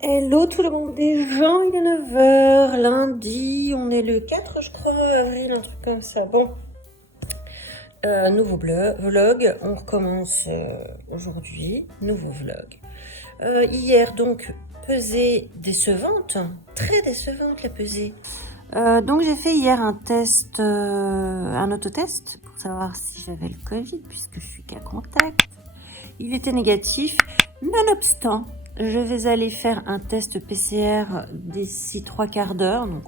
Hello tout le monde, déjà il est 9h, lundi, on est le 4 je crois, avril, un truc comme ça. Bon, nouveau vlog, on recommence aujourd'hui, nouveau vlog. Hier donc, pesée décevante, très décevante la pesée. Donc j'ai fait hier un test, un autotest pour savoir si j'avais le Covid puisque je suis cas contact. Il était négatif, nonobstant. Je vais aller faire un test PCR d'ici 3 quarts d'heure, donc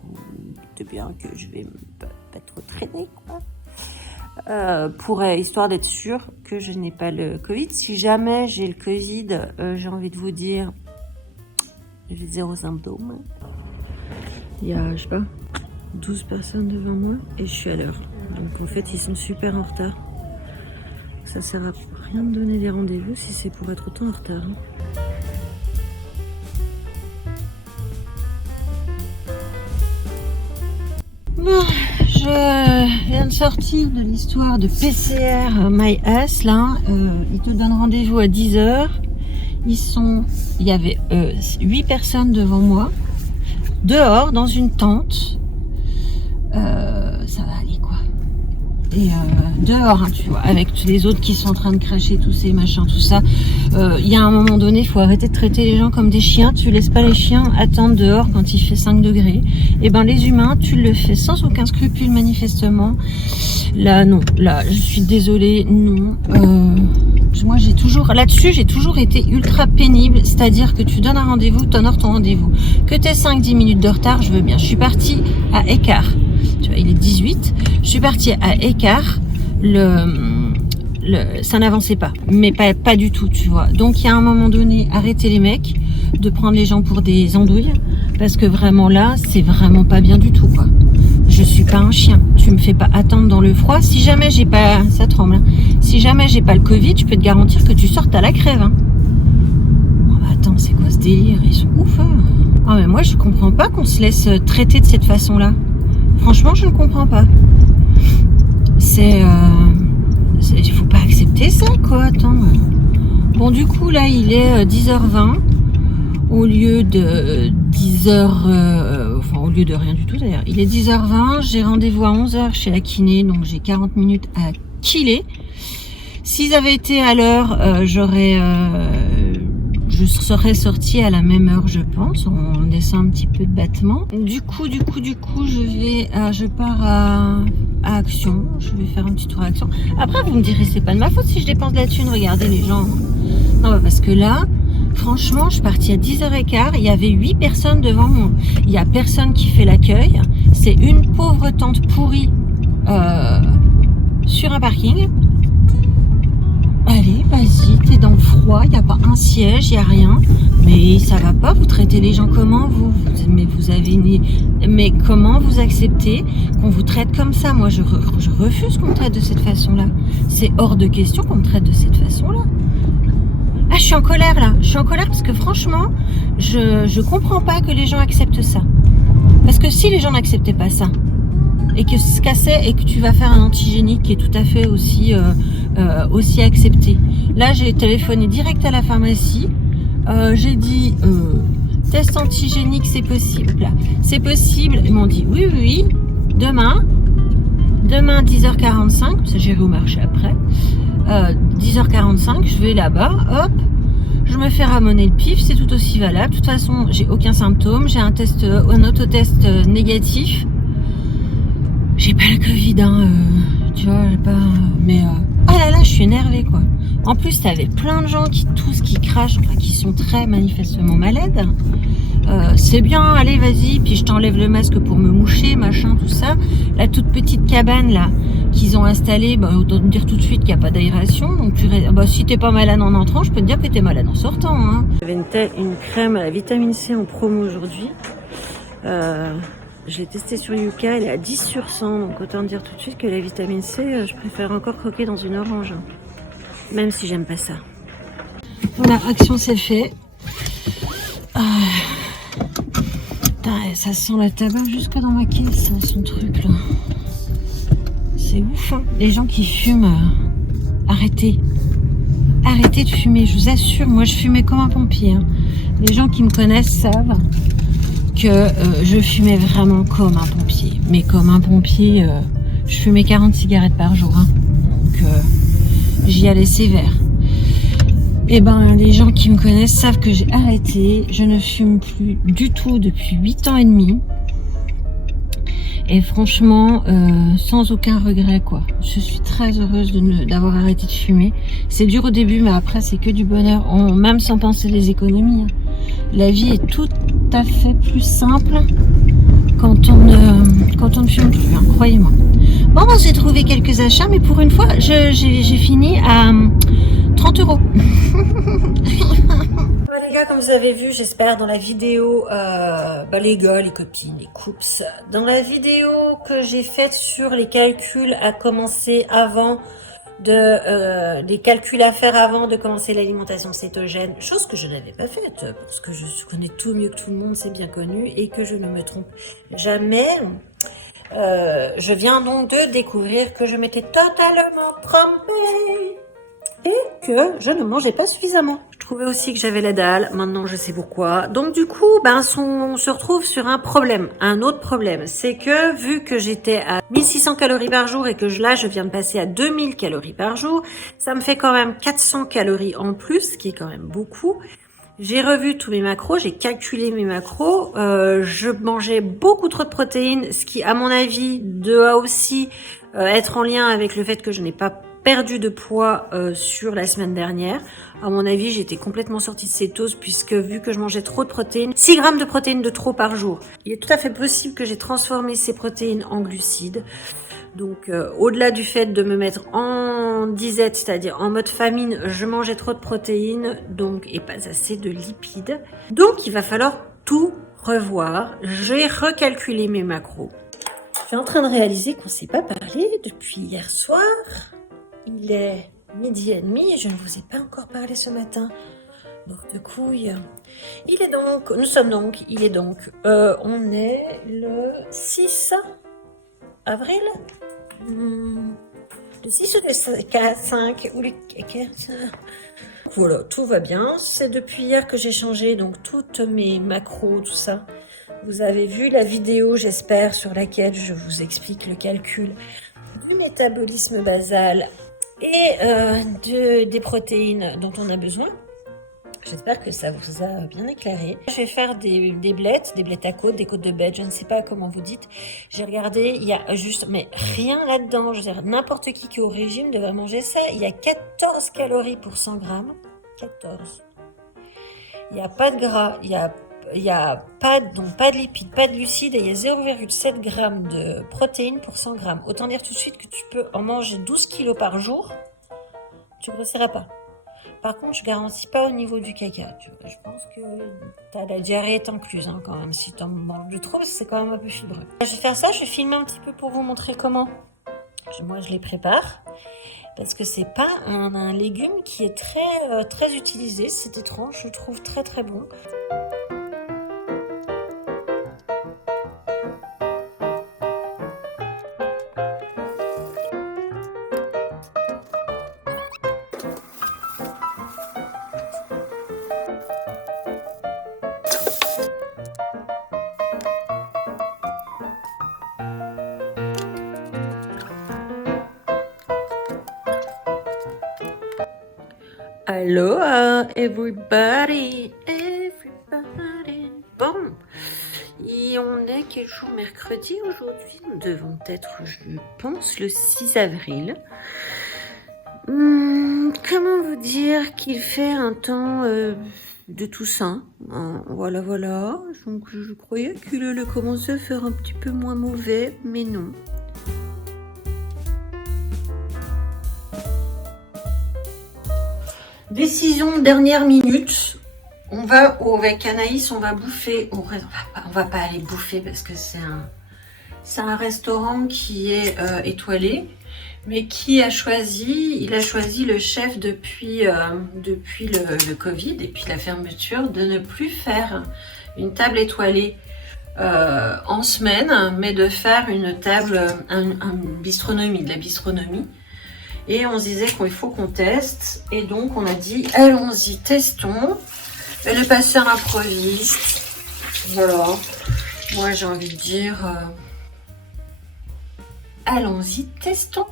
c'est bien que je vais pas trop traîner, quoi. Histoire d'être sûre que je n'ai pas le Covid. Si jamais j'ai le Covid, j'ai envie de vous dire, j'ai 0 symptômes. Il y a, je sais pas, 12 personnes devant moi et je suis à l'heure. Donc en fait, ils sont super en retard. Ça sert à rien de donner des rendez-vous si c'est pour être autant en retard. Bon, je viens de sortir de l'histoire de PCR My Ass, là. Ils te donnent rendez-vous à 10h. Il y avait 8 personnes devant moi, dehors, dans une tente. Ça va aller, quoi. Et dehors, hein, tu vois, avec tous les autres qui sont en train de cracher, tous ces machins, tout ça. Il y a un moment donné, il faut arrêter de traiter les gens comme des chiens. Tu laisses pas les chiens attendre dehors quand il fait 5 degrés. Et ben les humains, tu le fais sans aucun scrupule, manifestement. Là, non. Là, je suis désolée, non. Moi, j'ai toujours été ultra pénible. C'est-à-dire que tu donnes un rendez-vous, t'honores ton rendez-vous. Que t'aies 5-10 minutes de retard, je veux bien. Je suis partie à écart. Tu vois, il est 18. Je suis partie à écart. Ça n'avançait pas. Mais pas du tout, tu vois. Donc, il y a un moment donné, arrêtez les mecs de prendre les gens pour des andouilles. Parce que vraiment là, c'est vraiment pas bien du tout, quoi. Je suis pas un chien. Tu me fais pas attendre dans le froid. Si jamais j'ai pas... Ça tremble, hein. Si jamais j'ai pas le Covid, je peux te garantir que tu sortes à la crève, hein. Oh, bah, attends, c'est quoi ce délire? Ils sont ouf, hein. Ah, mais moi, je comprends pas qu'on se laisse traiter de cette façon-là. Franchement, je ne comprends pas. Il faut pas accepter ça, quoi. Attends. Bon, du coup, là, il est 10h20. Au lieu de 10h... au lieu de rien du tout, d'ailleurs. Il est 10h20. J'ai rendez-vous à 11h chez la kiné. Donc, j'ai 40 minutes à killer. S'ils avaient été à l'heure, je serais sortie à la même heure, je pense. On descend un petit peu de battement. Du coup, je pars à Action. Je vais faire un petit tour à Action. Après, vous me direz, c'est pas de ma faute si je dépense de la thune. Regardez les gens. Non, parce que là, franchement, je suis partie à 10h15. Il y avait 8 personnes devant moi. Il y a personne qui fait l'accueil. C'est une pauvre tente pourrie sur un parking. Allez, vas-y, t'es dans le froid, il n'y a pas un siège, il n'y a rien. Mais ça va pas, vous traitez les gens comment mais comment vous acceptez qu'on vous traite comme ça? Moi, je refuse qu'on me traite de cette façon-là. C'est hors de question qu'on me traite de cette façon-là. Ah, je suis en colère, là. Je suis en colère parce que franchement, je comprends pas que les gens acceptent ça. Parce que si les gens n'acceptaient pas ça, et que se cassait et que tu vas faire un antigénique qui est tout à fait aussi accepté. Là, j'ai téléphoné direct à la pharmacie. J'ai dit test antigénique, c'est possible. Là, c'est possible. Ils m'ont dit oui. Demain 10h45, ça j'irai au marché après. 10h45, je vais là-bas, hop. Je me fais ramoner le pif, c'est tout aussi valable. De toute façon, j'ai aucun symptôme. J'ai un autotest négatif. J'ai pas le Covid, hein, tu vois, j'ai pas... Mais, oh là là, je suis énervée, quoi. En plus, t'avais plein de gens qui toussent, qui crachent, enfin, qui sont très manifestement malades. C'est bien, allez, vas-y, puis je t'enlève le masque pour me moucher, machin, tout ça. La toute petite cabane, là, qu'ils ont installée, bah, autant te dire tout de suite qu'il n'y a pas d'aération. Donc, si t'es pas malade en entrant, je peux te dire que t'es malade en sortant, hein. J'avais une crème à la vitamine C en promo aujourd'hui. Je l'ai testé sur Yuka, elle est à 10 sur 100, donc autant dire tout de suite que la vitamine C, je préfère encore croquer dans une orange, même si j'aime pas ça. Voilà, Action c'est fait. Ça sent la tabac jusque dans ma caisse, son truc là. C'est ouf, hein. Les gens qui fument, arrêtez. Arrêtez de fumer, je vous assure, moi je fumais comme un pompier, hein. Les gens qui me connaissent savent que je fumais vraiment comme un pompier. Mais comme un pompier, je fumais 40 cigarettes par jour. Hein. Donc j'y allais sévère. Et ben les gens qui me connaissent savent que j'ai arrêté. Je ne fume plus du tout depuis 8 ans et demi. Et franchement, sans aucun regret quoi. Je suis très heureuse d'avoir arrêté de fumer. C'est dur au début, mais après c'est que du bonheur. Même sans penser les économies. Hein. La vie est tout à fait plus simple quand on ne fume plus, hein, croyez-moi. Bon, j'ai trouvé quelques achats, mais pour une fois, j'ai fini à 30 €. Les gars, comme vous avez vu, j'espère dans la vidéo, les gars, les copines, les coups, dans la vidéo que j'ai faite sur les calculs à commencer avant des calculs à faire avant de commencer l'alimentation cétogène, chose que je n'avais pas faite parce que je connais tout mieux que tout le monde, c'est bien connu et que je ne me trompe jamais. Je viens donc de découvrir que je m'étais totalement trompée et que je ne mangeais pas suffisamment. Je trouvais aussi que j'avais la dalle, maintenant je sais pourquoi. Donc du coup, on se retrouve sur un problème, un autre problème. C'est que vu que j'étais à 1600 calories par jour et que là je viens de passer à 2000 calories par jour, ça me fait quand même 400 calories en plus, ce qui est quand même beaucoup. J'ai revu tous mes macros, j'ai calculé mes macros, je mangeais beaucoup trop de protéines, ce qui à mon avis doit aussi être en lien avec le fait que je n'ai pas perdu de poids sur la semaine dernière. À mon avis, j'étais complètement sortie de cétose puisque vu que je mangeais trop de protéines, 6 grammes de protéines de trop par jour. Il est tout à fait possible que j'ai transformé ces protéines en glucides. Donc au-delà du fait de me mettre en disette, c'est-à-dire en mode famine, je mangeais trop de protéines donc et pas assez de lipides. Donc il va falloir tout revoir. J'ai recalculé mes macros. Je suis en train de réaliser qu'on ne s'est pas parlé depuis hier soir. Il est 12h30 et je ne vous ai pas encore parlé ce matin. Donc de couilles. On est le 6 avril. Le 6 ou le 5 ou le 4. Voilà, tout va bien. C'est depuis hier que j'ai changé donc toutes mes macros, tout ça. Vous avez vu la vidéo, j'espère, sur laquelle je vous explique le calcul du métabolisme basal et des protéines dont on a besoin. J'espère que ça vous a bien éclairé. Je vais faire des blettes à côte, des côtes de bête, je ne sais pas comment vous dites. J'ai regardé, il y a juste, mais rien là-dedans. Je veux dire, n'importe qui est au régime devrait manger ça. Il y a 14 calories pour 100 grammes. 14. Il n'y a pas de gras, il y a pas de lipides, pas de glucides et il y a 0,7 g de protéines pour 100 grammes. Autant dire tout de suite que tu peux en manger 12 kilos par jour, tu ne grossiras pas. Par contre, je garantis pas au niveau du caca. Tu vois. Je pense que la diarrhée est incluse hein, quand même. Si tu en manges de trop, c'est quand même un peu fibreux. Je vais faire ça, je vais filmer un petit peu pour vous montrer comment. Moi, je les prépare. Parce que c'est pas un légume qui est très utilisé. C'est étrange, je trouve très très bon. Aloha everybody. Bon, et on est quel jour? Mercredi aujourd'hui. Nous devons être, je pense, le 6 avril. Comment vous dire qu'il fait un temps de Toussaint. Voilà. Donc je croyais qu'il commençait à faire un petit peu moins mauvais, mais non. Décision dernière minute. On va avec Anaïs, on va bouffer. On va pas aller bouffer parce que c'est un restaurant qui est étoilé, mais il a choisi le chef depuis le Covid et puis la fermeture de ne plus faire une table étoilée en semaine, mais de faire une table, de la bistronomie. Et on se disait qu'il faut qu'on teste. Et donc, on a dit, allons-y, testons. Elle est passée à l'improviste. Voilà. Moi, j'ai envie de dire... allons-y, testons.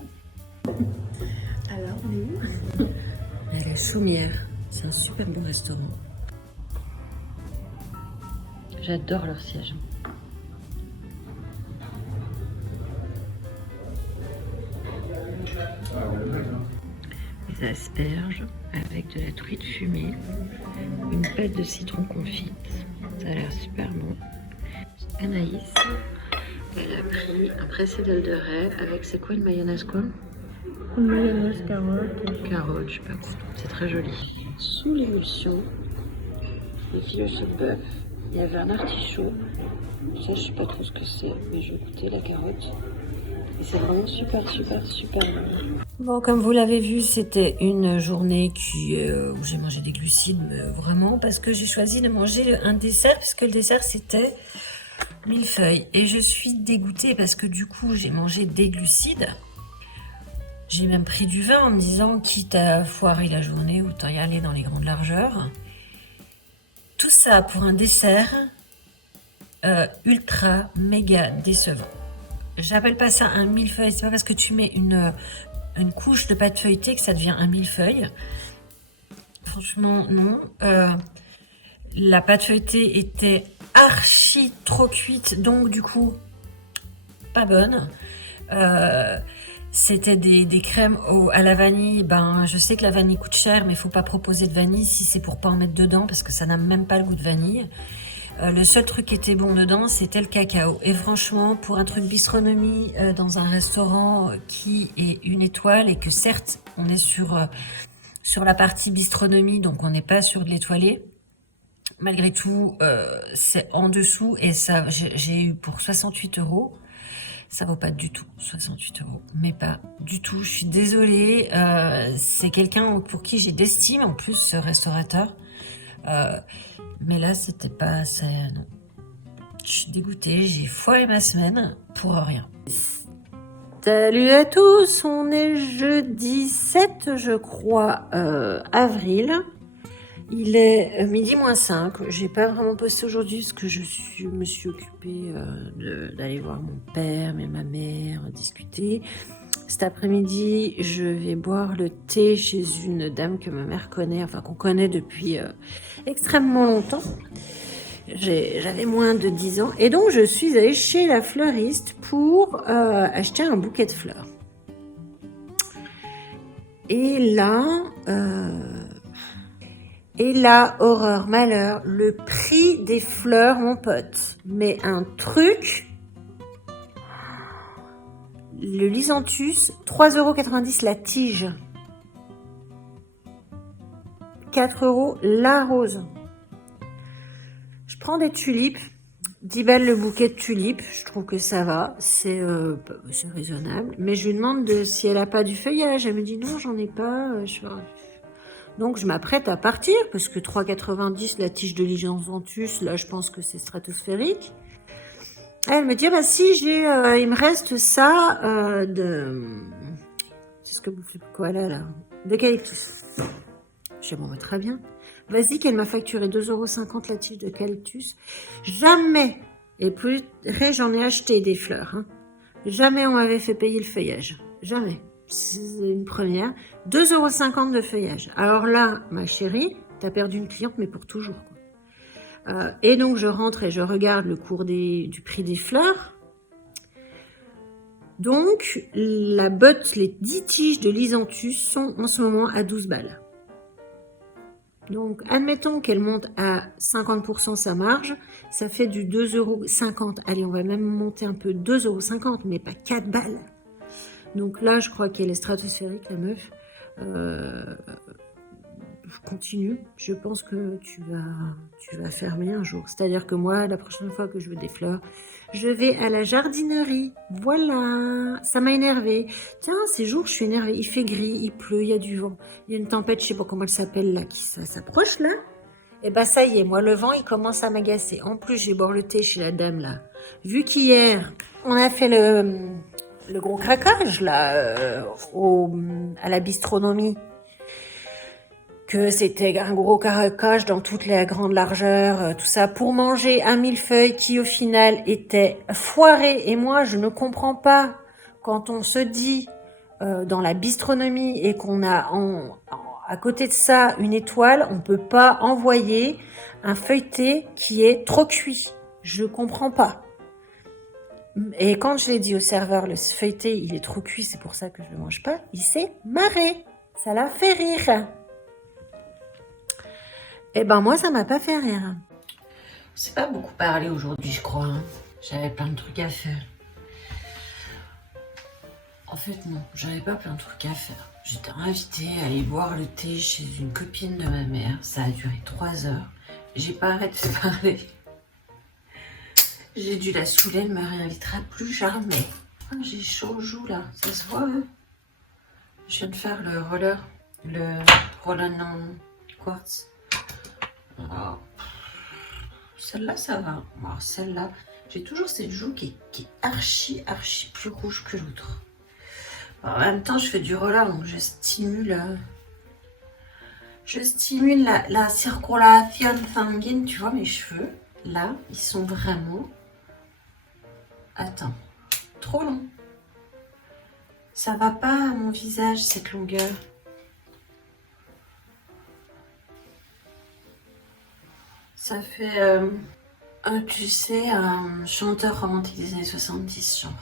Alors, on est où? À la Chaumière. C'est un super bon restaurant. J'adore leur siège. Des asperges avec de la truite fumée, une pâte de citron confite. Ça a l'air super bon. Anaïs, elle a pris un pressé d'ailes de raie avec, c'est quoi, une mayonnaise quoi? Une mayonnaise, carotte. Carotte, je sais pas quoi. C'est très joli. Sous l'émulsion, les filoches de bœuf, il y avait un artichaut. Ça, je sais pas trop ce que c'est, mais je vais goûter la carotte. Et c'est vraiment super bon. Bon, comme vous l'avez vu, c'était une journée où j'ai mangé des glucides, mais vraiment, parce que j'ai choisi de manger un dessert, parce que le dessert, c'était millefeuille. Et je suis dégoûtée, parce que du coup, j'ai mangé des glucides. J'ai même pris du vin en me disant, quitte à foirer la journée, autant y aller dans les grandes largeurs. Tout ça pour un dessert ultra méga décevant. J'appelle pas ça un millefeuille, c'est pas parce que tu mets une couche de pâte feuilletée que ça devient un millefeuille. Franchement, non. La pâte feuilletée était archi trop cuite, donc du coup, pas bonne. C'était des crèmes à la vanille. Ben, je sais que la vanille coûte cher, mais il faut pas proposer de vanille si c'est pour pas en mettre dedans, parce que ça n'a même pas le goût de vanille. Le seul truc qui était bon dedans, c'était le cacao. Et franchement, pour un truc bistronomie dans un restaurant qui est une étoile, et que certes, on est sur la partie bistronomie, donc on n'est pas sur de l'étoilé. Malgré tout, c'est en dessous, et ça, j'ai eu pour 68 €. Ça vaut pas du tout 68 €, mais pas du tout. Je suis désolée. C'est quelqu'un pour qui j'ai d'estime, en plus, ce restaurateur. Mais là, c'était pas assez, non. Je suis dégoûtée, j'ai foiré ma semaine pour rien. Salut à tous, on est jeudi 7, je crois, avril. Il est midi moins 5. J'ai pas vraiment posté aujourd'hui parce que me suis occupée d'aller voir mon père, mais ma mère, discuter. Cet après-midi, je vais boire le thé chez une dame que ma mère connaît, enfin qu'on connaît depuis extrêmement longtemps. J'avais moins de 10 ans. Et donc, je suis allée chez la fleuriste pour acheter un bouquet de fleurs. Et là, horreur, malheur, le prix des fleurs, mon pote. Mais un truc... Le Lysanthus, 3,90 € la tige. 4 € la rose. Je prends des tulipes. 10 balles le bouquet de tulipes. Je trouve que ça va. C'est raisonnable. Mais je lui demande si elle a pas du feuillage. Elle me dit non, j'en ai pas. Donc je m'apprête à partir. Parce que 3,90 € la tige de Lysanthus, là je pense que c'est stratosphérique. Elle me dit, bah si, il me reste ça c'est ce que vous faites quoi là d'eucalyptus. Je dis, bon, bah, très bien. Vas-y, qu'elle m'a facturé 2,50 € la tige d'eucalyptus. Jamais, et plus, j'en ai acheté des fleurs, hein. Jamais on m'avait fait payer le feuillage. Jamais. C'est une première. 2,50 € de feuillage. Alors là, ma chérie, t'as perdu une cliente, mais pour toujours, quoi. Et donc je rentre et je regarde le cours du prix des fleurs. Donc la botte, les 10 tiges de Lysanthus sont en ce moment à 12 balles. Donc admettons qu'elle monte à 50% sa marge, ça fait du 2,50 €. Allez, on va même monter un peu, 2,50 €, mais pas 4 balles. Donc là, je crois qu'elle est stratosphérique, la meuf. Je continue. Je pense que tu vas fermer un jour. C'est-à-dire que moi, la prochaine fois que je veux des fleurs, je vais à la jardinerie. Voilà. Ça m'a énervée. Tiens, ces jours, je suis énervée. Il fait gris, il pleut, il y a du vent. Il y a une tempête, je sais pas comment elle s'appelle là, qui s'approche là. Et ben ça y est, moi, le vent, il commence à m'agacer. En plus, j'ai boire le thé chez la dame là. Vu qu'hier, on a fait le gros craquage là, à la bistronomie. que c'était un gros caracage dans toutes les grandes largeurs, tout ça, pour manger un millefeuille qui au final était foiré. Et moi, je ne comprends pas quand on se dit dans la bistronomie et qu'on a à côté de ça une étoile, on peut pas envoyer un feuilleté qui est trop cuit. Je comprends pas. Et quand je l'ai dit au serveur, le feuilleté, il est trop cuit, c'est pour ça que je le mange pas, il s'est marré. Ça l'a fait rire. Eh ben moi, ça m'a pas fait rire. C'est pas beaucoup parlé aujourd'hui, je crois. Hein. J'avais plein de trucs à faire. En fait, non, j'avais pas plein de trucs à faire. J'étais invitée à aller boire le thé chez une copine de ma mère. Ça a duré 3 heures. J'ai pas arrêté de parler. J'ai dû la saouler, elle me réinvitera plus jamais. Ah, j'ai chaud aux joues là, ça se voit. Hein, je viens de faire le roller en quartz. Oh. Celle-là, ça va. Alors, celle-là, j'ai toujours cette joue qui est archi plus rouge que l'autre. En même temps, je fais du roller, donc je stimule la circulation sanguine. Tu vois, mes cheveux, là, ils sont vraiment... Attends, trop long. Ça va pas à mon visage, cette longueur. Ça fait, tu sais, un chanteur romantique des années 70, genre.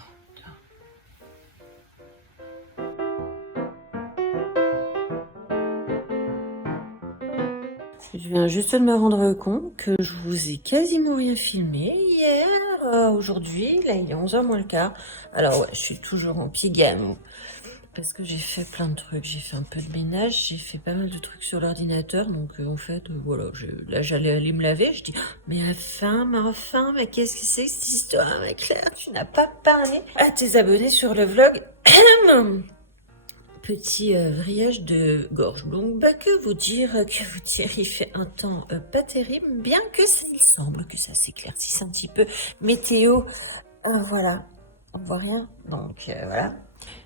Je viens juste de me rendre compte que je vous ai quasiment rien filmé hier, aujourd'hui, là il est 11h moins le quart. Alors ouais, je suis toujours en pyjama parce que j'ai fait plein de trucs, j'ai fait un peu de ménage, j'ai fait pas mal de trucs sur l'ordinateur, donc en fait, voilà, là j'allais aller me laver, je dis, mais enfin, mais qu'est-ce que c'est que cette histoire, ma Claire, tu n'as pas parlé à tes abonnés sur le vlog. Petit vrillage de gorge. Donc, que vous dire, il fait un temps pas terrible, bien que ça, il semble que ça s'éclaircisse un petit peu. Météo, voilà, on voit rien, donc voilà.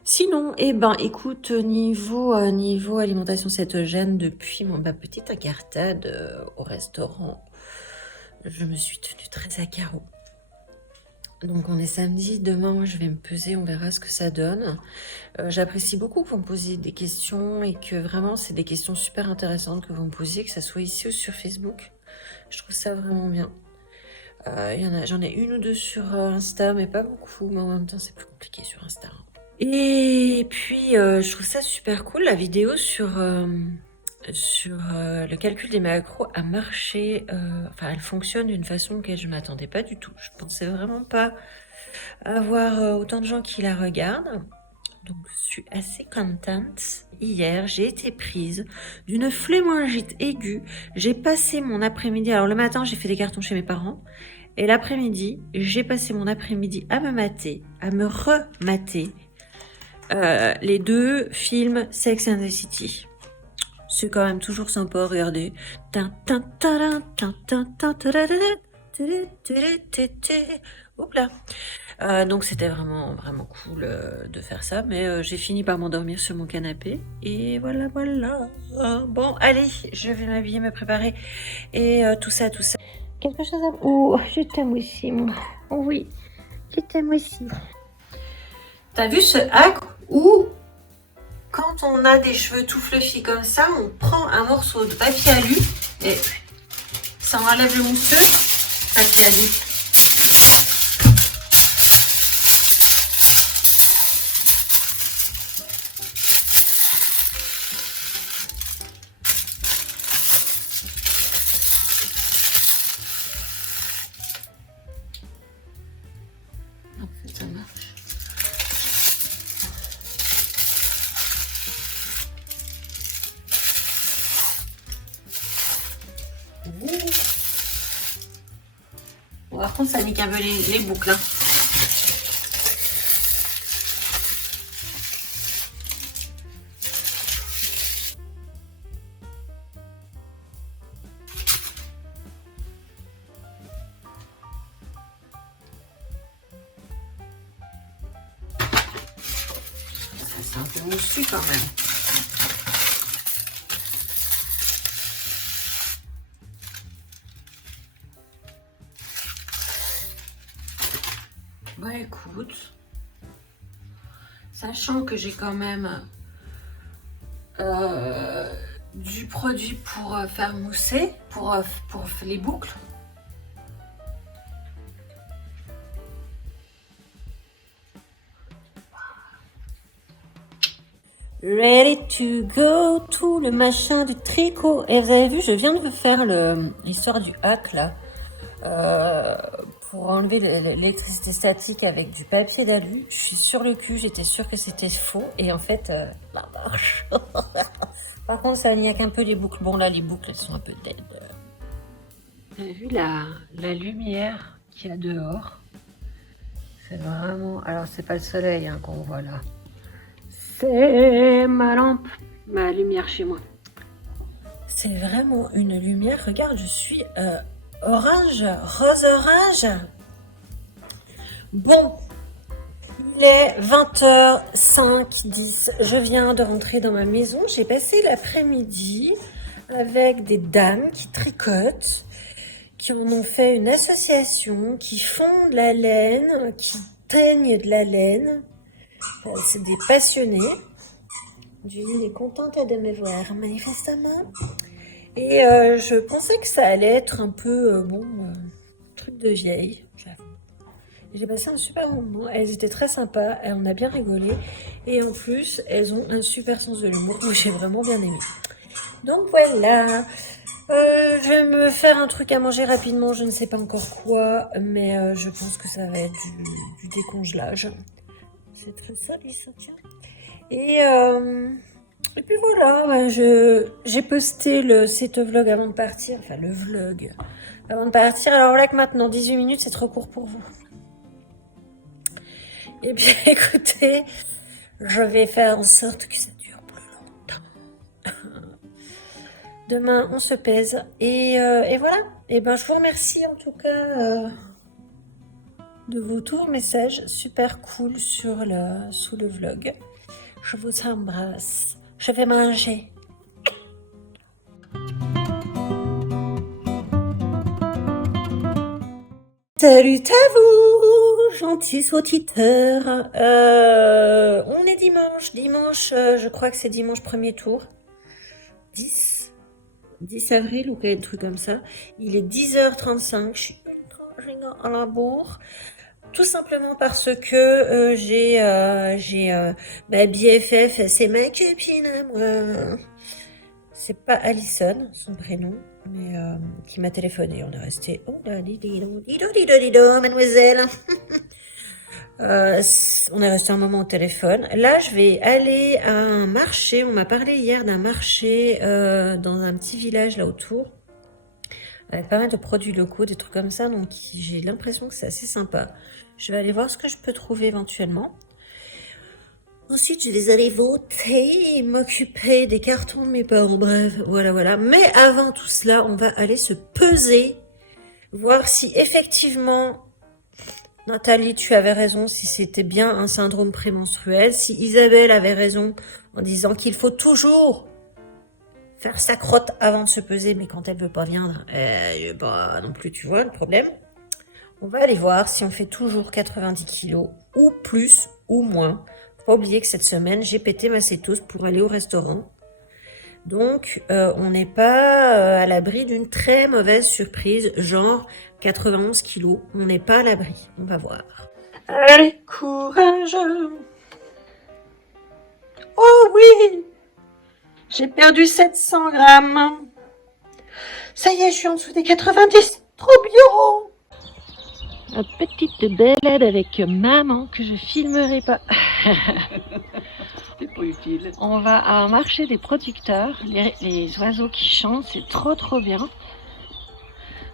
Sinon, écoute, niveau alimentation cétogène, depuis ma petite incartade au restaurant, je me suis tenue très à carreau. Donc on est samedi, demain je vais me peser, on verra ce que ça donne. J'apprécie beaucoup que vous me posiez des questions et que vraiment c'est des questions super intéressantes que vous me posiez, que ça soit ici ou sur Facebook. Je trouve ça vraiment bien. J'en ai une ou deux sur Insta, mais pas beaucoup, mais en même temps c'est plus compliqué sur Insta. Et puis je trouve ça super cool, la vidéo sur le calcul des macros a marché, elle fonctionne d'une façon auquel je ne m'attendais pas du tout. Je pensais vraiment pas avoir autant de gens qui la regardent. Donc je suis assez contente. Hier, j'ai été prise d'une flémingite aiguë. J'ai passé mon après-midi, alors le matin j'ai fait des cartons chez mes parents, et l'après-midi, j'ai passé mon après-midi à me mater, à me remater les 2 films Sex and the City. C'est quand même toujours sympa à regarder. Oups là. Donc c'était vraiment cool de faire ça, mais j'ai fini par m'endormir sur mon canapé et voilà. Bon allez, je vais m'habiller, me préparer et tout ça. Quelque chose à... Oh, je t'aime aussi, moi. Oh oui, je t'aime aussi. T'as vu ce hack où quand on a des cheveux tout fluffy comme ça, on prend un morceau de papier alu et ça enlève le mousseux. Papier alu. En fait, ça marche. Par contre, ça nique un peu les boucles. Hein. Ça, c'est un peu moussu quand même. Bah écoute, sachant que j'ai quand même du produit pour faire mousser, pour les boucles. Ready to go, tout le machin du tricot. Et vous avez vu, je viens de faire l'histoire du hack là, pour enlever l'électricité statique avec du papier d'alu. Je suis sur le cul, j'étais sûre que c'était faux et en fait, ça marche. Par contre, ça niaque un peu les boucles. Bon là, les boucles, elles sont un peu dead. Vous avez vu la lumière qu'il y a dehors? C'est vraiment... Alors, c'est pas le soleil hein, qu'on voit là. C'est ma lampe, ma lumière chez moi. C'est vraiment une lumière. Regarde, je suis orange, rose orange. Bon, il est 20h05, 10. Je viens de rentrer dans ma maison. J'ai passé l'après-midi avec des dames qui tricotent, qui en ont fait une association, qui font de la laine, qui teignent de la laine. C'est des passionnés. Julie est contente de me voir, manifestement. Et je pensais que ça allait être un peu, truc de vieille, j'avoue. J'ai passé un super moment. Elles étaient très sympas, on a bien rigolé. Et en plus, elles ont un super sens de l'humour. Moi, j'ai vraiment bien aimé. Donc voilà. Je vais me faire un truc à manger rapidement. Je ne sais pas encore quoi, mais je pense que ça va être du décongelage. C'est très solide, ça tient. Et puis voilà, j'ai posté le vlog avant de partir. Enfin, le vlog avant de partir. Alors là que maintenant, 18 minutes, c'est trop court pour vous. Et bien, écoutez, je vais faire en sorte que ça dure plus longtemps. Demain, on se pèse. Et voilà. Et ben, je vous remercie en tout cas... de vos tours messages super cool sous le vlog. Je vous embrasse. Je vais manger. Salut à vous, gentils auditeurs. On est dimanche, je crois que c'est dimanche premier tour. 10 avril ou quelque truc comme ça. Il est 10h35, je suis à la bourre. Tout simplement parce que j'ai ma BFF, c'est ma copine, moi. C'est pas Alison, son prénom, mais qui m'a téléphoné. On est resté, oh là, dido, mademoiselle. On est resté un moment au téléphone. Là, je vais aller à un marché. On m'a parlé hier d'un marché dans un petit village là autour, avec pas mal de produits locaux, des trucs comme ça, donc j'ai l'impression que c'est assez sympa. Je vais aller voir ce que je peux trouver éventuellement. Ensuite, je vais aller voter et m'occuper des cartons de mes parents. Bref, voilà. Mais avant tout cela, on va aller se peser, voir si effectivement, Nathalie, tu avais raison, si c'était bien un syndrome prémenstruel, si Isabelle avait raison en disant qu'il faut toujours faire sa crotte avant de se peser, mais quand elle veut pas viendre, bah non plus, tu vois le problème. On va aller voir si on fait toujours 90 kilos, ou plus, ou moins. Faut pas oublier que cette semaine, j'ai pété ma cétose pour aller au restaurant. Donc, on n'est pas à l'abri d'une très mauvaise surprise, genre 91 kilos. On n'est pas à l'abri, on va voir. Allez, courage! Oh oui! J'ai perdu 700 grammes. Ça y est, je suis en dessous des 90. Trop bien! Une petite balade avec maman que je filmerai pas. C'est pas utile. On va à un marché des producteurs. Les oiseaux qui chantent, c'est trop bien.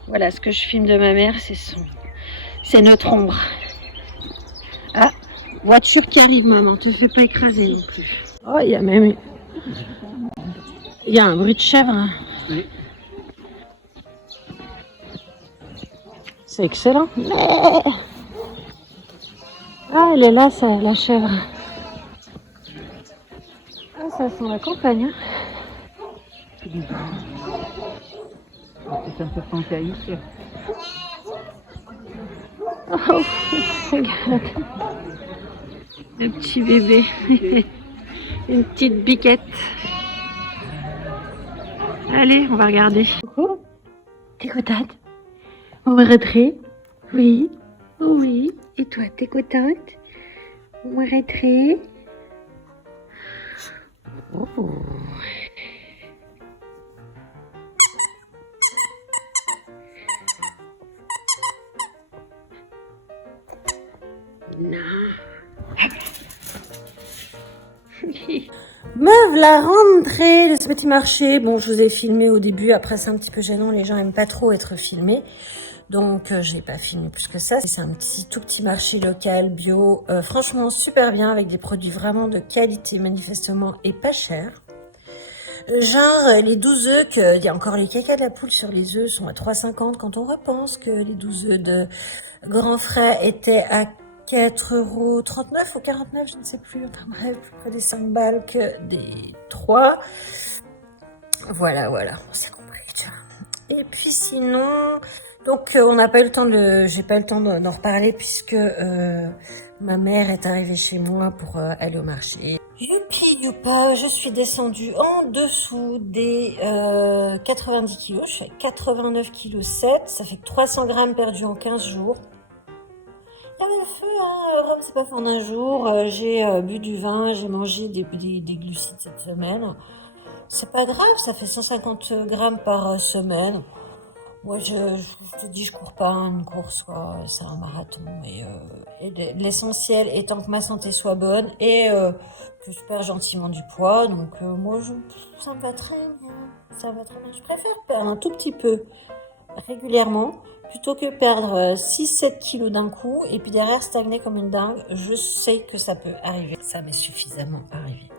Voilà ce que je filme de ma mère, c'est notre ombre. Ah, voiture qui arrive, maman, te fais pas écraser non plus. Oh, il y a même... Il y a un bruit de chèvre. Hein. Oui. C'est excellent. Mais... Ah, elle est là, ça, la chèvre. Ah, ça sent la campagne. C'est bizarre. C'est un peu fantaïque. Oh, regarde. Le petit bébé. Une petite biquette. Allez, on va regarder. Coucou. T'es contente? On va rentrer? Oui. Oui. Et toi, t'es contente? On va rentrer? Oh. Non. Me voilà rentrée de ce petit marché. Bon, je vous ai filmé au début. Après, c'est un petit peu gênant. Les gens aiment pas trop être filmés. Donc, je n'ai pas filmé plus que ça. C'est un tout petit marché local, bio. Franchement, super bien, avec des produits vraiment de qualité, manifestement, et pas cher. Genre, les 12 œufs, il y a encore les caca de la poule sur les œufs, sont à 3,50 quand on repense que les 12 œufs de Grand Frais étaient à 4,39 € ou 49, je ne sais plus. Enfin bref, plus près des 5 balles que des 3. Voilà, on s'est compris, tu vois. Et puis sinon, donc on n'a pas eu le temps j'ai pas eu le temps d'en reparler puisque ma mère est arrivée chez moi pour aller au marché. Youpi youpa, je suis descendue en dessous des 90 kg, je suis à 89,7 kg, ça fait 300 grammes perdus en 15 jours. Il y avait le feu, hein, Rome c'est pas fait en un jour, j'ai bu du vin, j'ai mangé des glucides cette semaine. C'est pas grave, ça fait 150 grammes par semaine. Moi, je te dis, je cours pas une course, quoi. C'est un marathon. Et l'essentiel étant que ma santé soit bonne et que je perds gentiment du poids. Donc, moi, ça me va très bien. Ça me va très bien. Je préfère perdre un tout petit peu régulièrement plutôt que perdre 6-7 kilos d'un coup et puis derrière stagner comme une dingue. Je sais que ça peut arriver. Ça m'est suffisamment arrivé.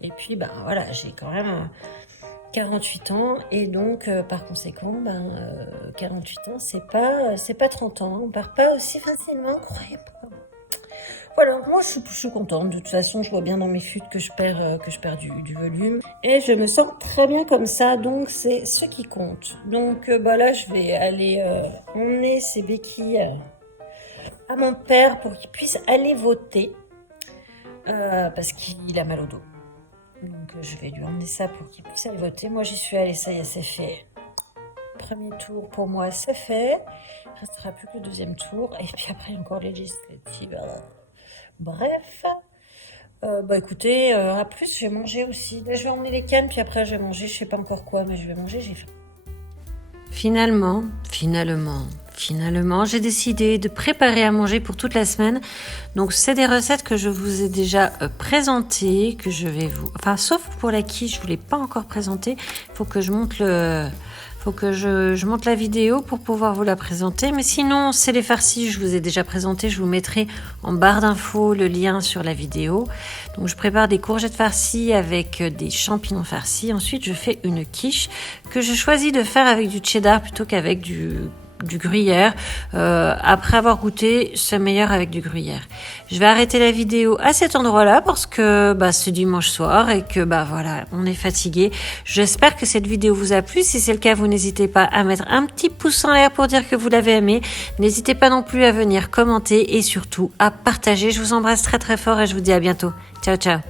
Et puis, ben voilà, j'ai quand même 48 ans et donc par conséquent 48 ans c'est pas 30 ans, on part pas aussi facilement, croyez pas. Voilà, moi je suis contente, de toute façon je vois bien dans mes fuites que je perds du volume et je me sens très bien comme ça, donc c'est ce qui compte. Donc là je vais aller emmener ces béquilles à mon père pour qu'il puisse aller voter parce qu'il a mal au dos. Donc je vais lui emmener ça pour qu'il puisse aller voter. Moi j'y suis allée, ça y est, c'est fait. Premier tour pour moi, c'est fait. Il ne restera plus que le deuxième tour. Et puis après encore les législatives. Bref. Écoutez, à plus, je vais manger aussi. Là je vais emmener les cannes, puis après je vais manger, je sais pas encore quoi, mais je vais manger, j'ai faim. Finalement, j'ai décidé de préparer à manger pour toute la semaine. Donc, c'est des recettes que je vous ai déjà présentées, que je vais vous... Enfin, sauf pour la quiche, je ne vous l'ai pas encore présentée. Il faut que je monte je monte la vidéo pour pouvoir vous la présenter. Mais sinon, c'est les farcis, je vous ai déjà présenté. Je vous mettrai en barre d'infos le lien sur la vidéo. Donc, je prépare des courgettes farcies avec des champignons farcis. Ensuite, je fais une quiche que je choisis de faire avec du cheddar plutôt qu'avec du gruyère. Après avoir goûté, c'est meilleur avec du gruyère. Je vais arrêter la vidéo à cet endroit-là parce que c'est dimanche soir et que voilà, on est fatigué. J'espère que cette vidéo vous a plu. Si c'est le cas, vous n'hésitez pas à mettre un petit pouce en l'air pour dire que vous l'avez aimé. N'hésitez pas non plus à venir commenter et surtout à partager. Je vous embrasse très très fort et je vous dis à bientôt. Ciao ciao.